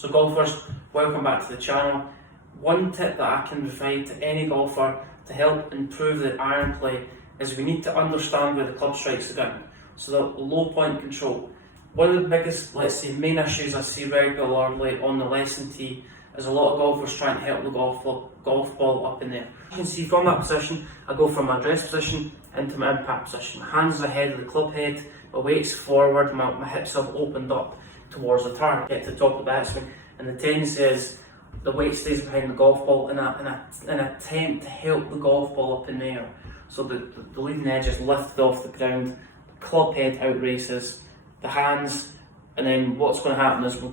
So golfers, welcome back to the channel. One tip that I can provide to any golfer to help improve the iron play is we need to understand where the club strikes the ground. So the low point control. One of the biggest, let's say, main issues I see regularly on the lesson tee is a lot of golfers trying to help the golf ball up in there. You can see from that position, I go from my address position into my impact position. My hands are ahead of the club head, my weight's forward, my hips have opened up towards the target, get to the top of the backswing, and the tendency is the weight stays behind the golf ball in an attempt to help the golf ball up in the air. So the leading edge is lifted off the ground, the club head out races, the hands, and then what's going to happen is the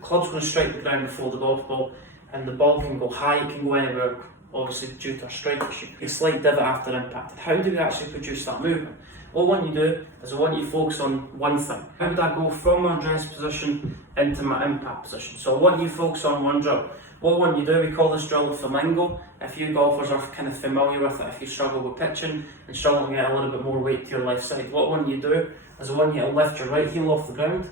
club's going to strike the ground before the golf ball, and the ball can go high, it can go anywhere, obviously due to a strike issue. A slight divot after impact. How do we actually produce that movement? All I want you to do is I want you to focus on one thing. How would I go from my address position into my impact position? So I want you to focus on one drill. What I want you to do, we call this drill the flamingo. If you golfers are kind of familiar with it, if you struggle with pitching and struggle to get a little bit more weight to your left side, what I want you to do is I want you to lift your right heel off the ground,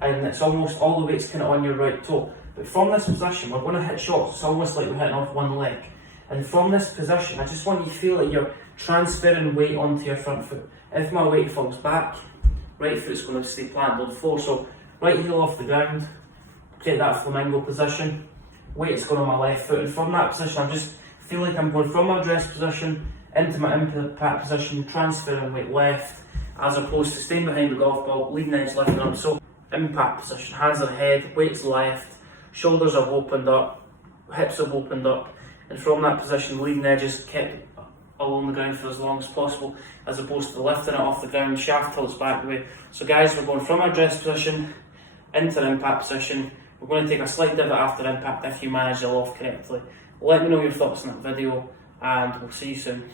and it's almost all the weight's kind of on your right toe. But from this position, we're going to hit shots. It's almost like we're hitting off one leg. And from this position, I just want you to feel like you're transferring weight onto your front foot. If my weight falls back, right foot's going to stay planted on the floor. So right heel off the ground, create that flamingo position. Weight's going on my left foot, and from that position, I just feel like I'm going from my address position into my impact position, transferring weight left, as opposed to staying behind the golf ball, leading edge lifting up. So impact position, hands are ahead, weight's left, shoulders have opened up, hips have opened up, and from that position, leading edge is kept along the ground for as long as possible, as opposed to lifting it off the ground, shaft tilts back the way. So guys, we're going from our address position into the impact position. We're going to take a slight divot after impact if you manage the loft correctly. Let me know your thoughts on that video, and we'll see you soon.